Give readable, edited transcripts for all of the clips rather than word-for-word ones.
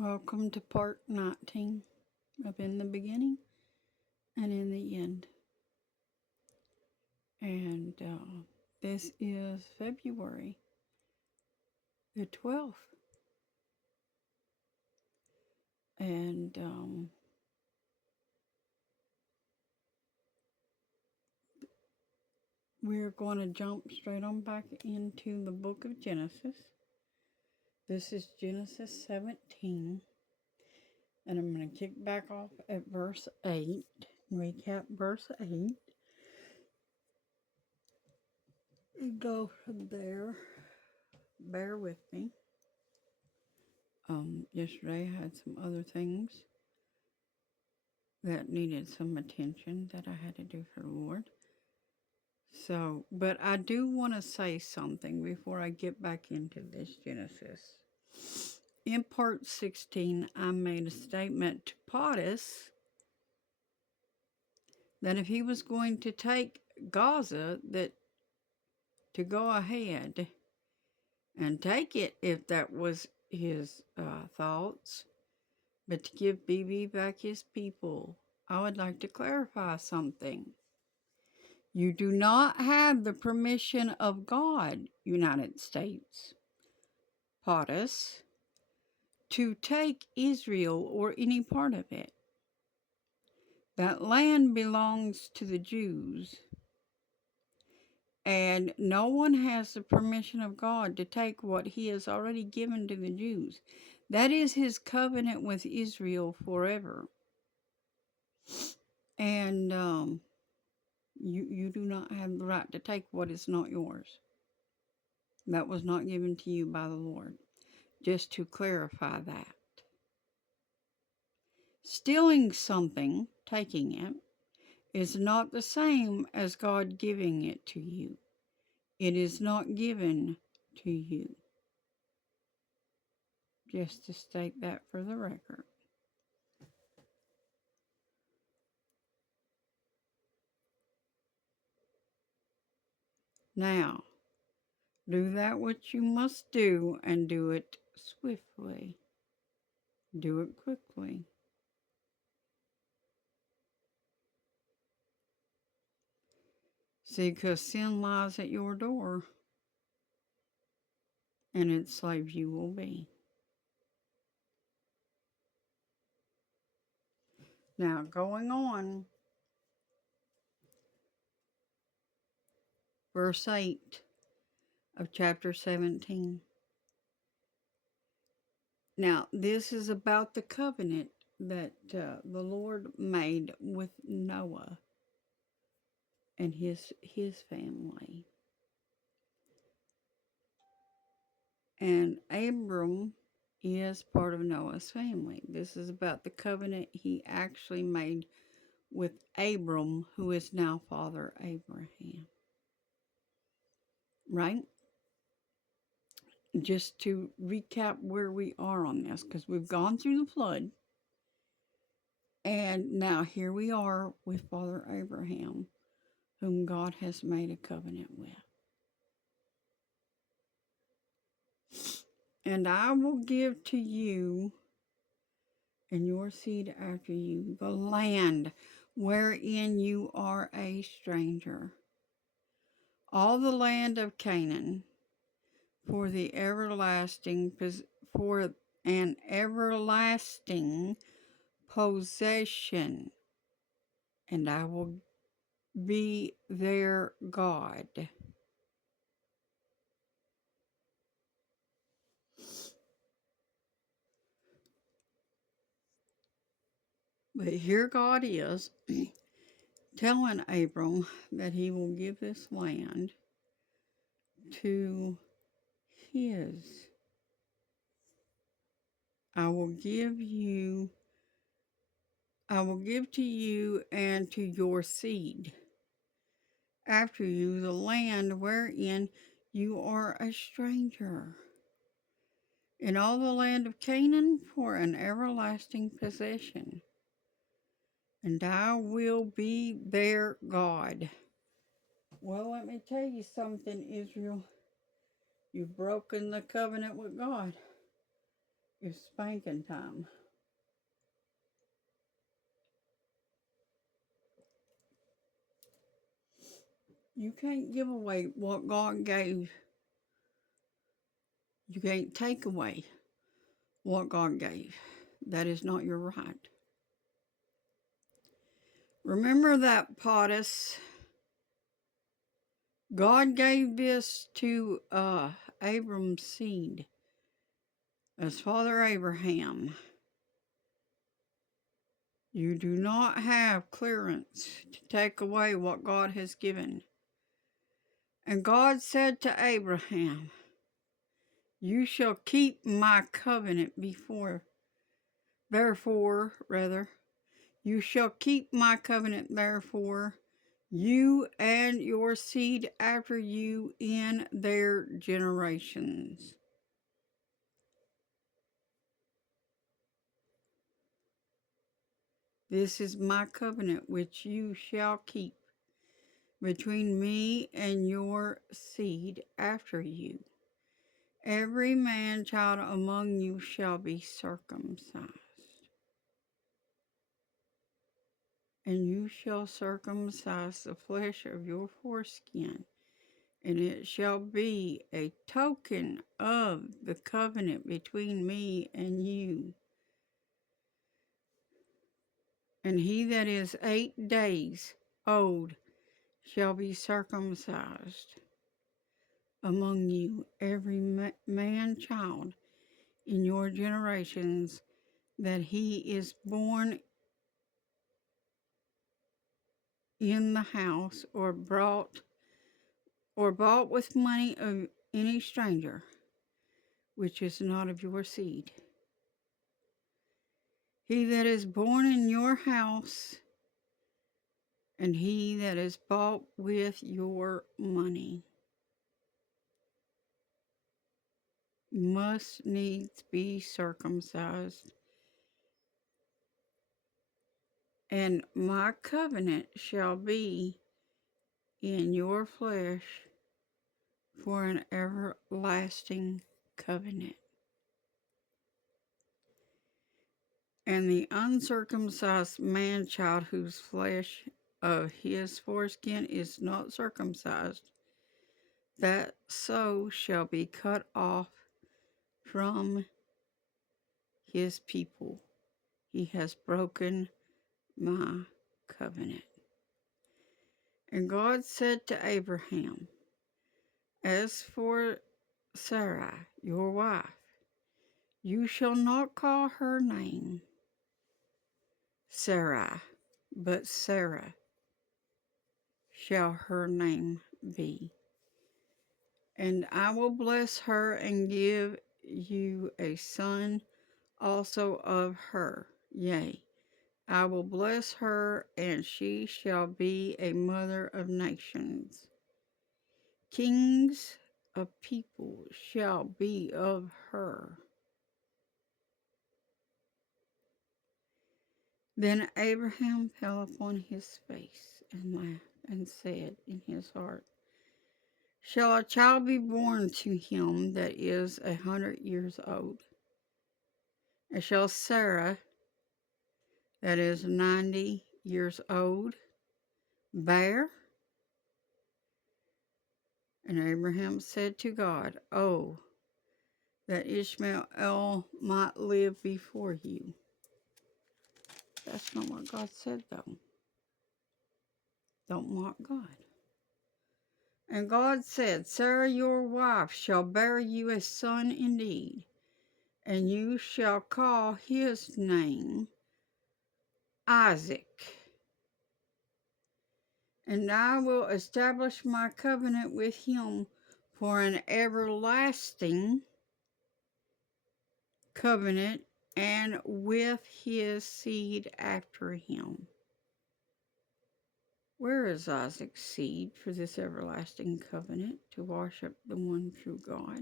Welcome to part 19 of In the Beginning and in the End. And this is February the 12th. And we're going to jump straight on back into the book of Genesis. This is Genesis 17. And I'm going to kick back off at verse 8, recap verse 8, and go from there. Bear with me. Yesterday I had some other things that needed some attention that I had to do for the Lord. So, but I do want to say something before I get back into this Genesis. In part 16, I made a statement to Pottus that if he was going to take Gaza, that to go ahead and take it if that was his thoughts, but to give Bibi back his people. I would like to clarify something. You do not have the permission of God, United States, Pottus, to take Israel or any part of it. That land belongs to the Jews, and no one has the permission of God to take what he has already given to the Jews. That is his covenant with Israel forever. And you do not have the right to take what is not yours. That was not given to you by the Lord. Just to clarify that. Stealing something, taking it, is not the same as God giving it to you. It is not given to you. Just to state that for the record. Now, do that which you must do, and do it swiftly. Do it quickly. See, because sin lies at your door, and its slave you will be. Now, going on, verse 8 of chapter 17. Now, this is about the covenant that the Lord made with Noah and his family. And Abram is part of Noah's family. This is about the covenant he actually made with Abram, who is now Father Abraham. Right? Just to recap where we are on this, because we've gone through the flood. And now here we are with Father Abraham, whom God has made a covenant with. And I will give to you and your seed after you the land wherein you are a stranger, all the land of Canaan, for an everlasting possession, and I will be their God. But here God is telling Abram that he will give this land to his. I will give to you and to your seed after you the land wherein you are a stranger, in all the land of Canaan for an everlasting possession, and I will be their God. Well, let me tell you something, Israel. You've broken the covenant with God. It's spanking time. You can't give away what God gave. You can't take away what God gave. That is not your right. Remember that potus. God gave this to Abram's seed, as Father Abraham. You do not have clearance to take away what God has given. And God said to Abraham, you shall keep my covenant therefore, you shall keep my covenant, therefore, you and your seed after you in their generations. This is my covenant which you shall keep between me and your seed after you. Every man child among you shall be circumcised. And you shall circumcise the flesh of your foreskin, and it shall be a token of the covenant between me and you. And he that is 8 days old shall be circumcised among you, every man child in your generations, that he is born in the house or bought with money of any stranger, which is not of your seed. He that is born in your house, and he that is bought with your money, must needs be circumcised. And my covenant shall be in your flesh for an everlasting covenant. And the uncircumcised man child whose flesh of his foreskin is not circumcised, that so shall be cut off from his people. He has broken my covenant. And God said to Abraham, as for Sarai, your wife, you shall not call her name Sarai, but Sarah shall her name be. And I will bless her and give you a son also of her. Yea, I will bless her, and she shall be a mother of nations. Kings of people shall be of her. Then Abraham fell upon his face and laughed and said in his heart, shall a child be born to him that is 100 years old? And shall Sarah, that is 90 years old, bear? And Abraham said to God, oh, that Ishmael might live before you. That's not what God said, though. Don't mock God. And God said, Sarah your wife shall bear you a son indeed, and you shall call his name Isaac. And I will establish my covenant with him for an everlasting covenant, and with his seed after him. Where is Isaac's seed for this everlasting covenant to worship the one true God?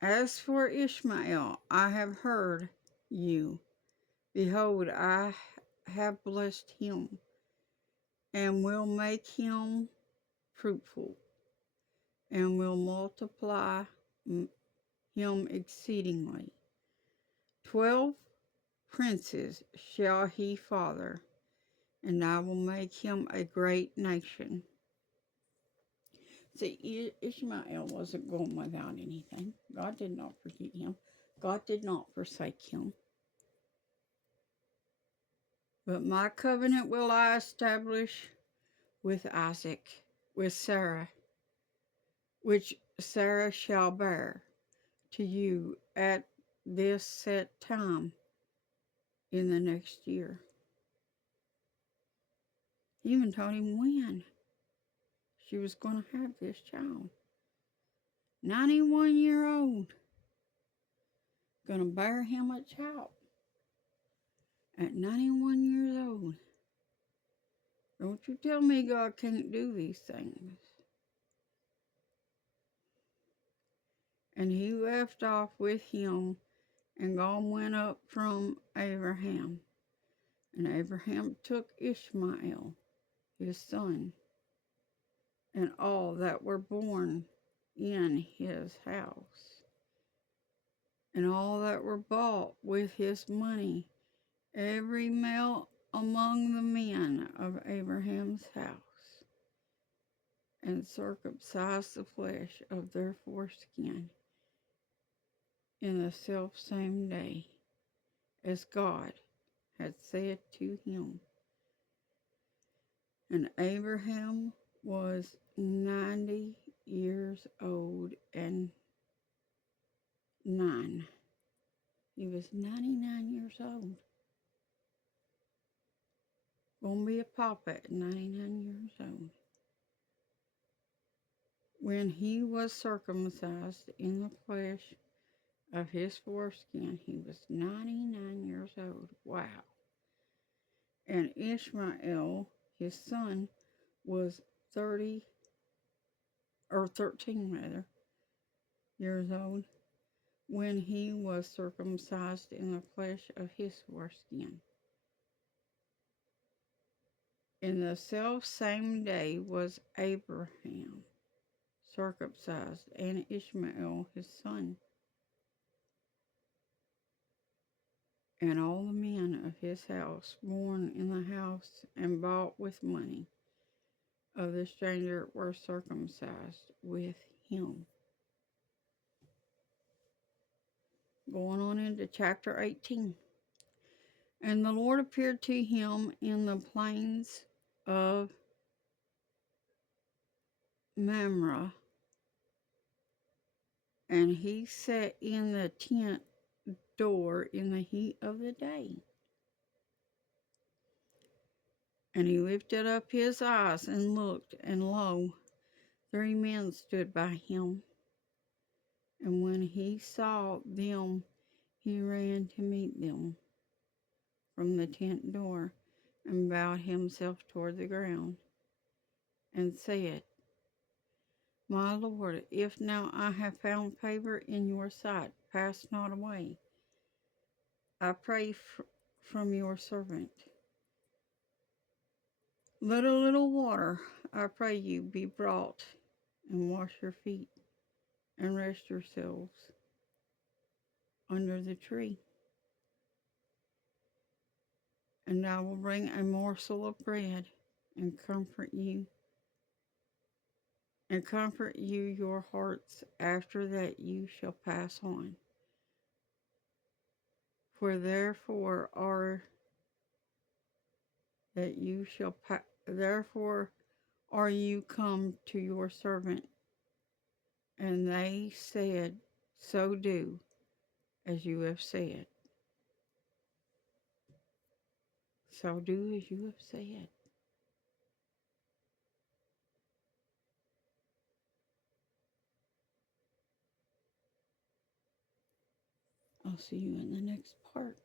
As for Ishmael, I have heard you. Behold, I have blessed him, and will make him fruitful, and will multiply him exceedingly. 12 princes shall he father, and I will make him a great nation. See, Ishmael wasn't going without anything. God did not forget him. God did not forsake him. But my covenant will I establish with Isaac, with Sarah, which Sarah shall bear to you at this set time in the next year. He even told him when she was going to have this child. 91-year-old, going to bear him a child at 91 years old. Don't you tell me God can't do these things. And he left off with him, and God went up from Abraham. And Abraham took Ishmael, his son, and all that were born in his house, and all that were bought with his money, every male among the men of Abraham's house, and circumcised the flesh of their foreskin in the selfsame day, as God had said to him. And Abraham was 90 years old and 9. He was 99 years old. Gonna be a papa at 99 years old. When he was circumcised in the flesh of his foreskin, he was 99 years old. Wow. And Ishmael, his son, was 13 years old when he was circumcised in the flesh of his foreskin. In the self same day was Abraham circumcised, and Ishmael his son, and all the men of his house born in the house and bought with money of the stranger were circumcised with him. Going on into chapter 18. And the Lord appeared to him in the plains of Mamre, and he sat in the tent door in the heat of the day. And he lifted up his eyes and looked, and lo, 3 men stood by him. And when he saw them, he ran to meet them from the tent door, and bowed himself toward the ground, and said, My Lord, if now I have found favor in your sight, pass not away, I pray, from your servant. Let a little water, I pray you, be brought, and wash your feet, and rest yourselves under the tree. And I will bring a morsel of bread, and comfort you your hearts. After that you shall pass on. For therefore are you come to your servant. And they said, So do as you have said. So do as you have said. I'll see you in the next part.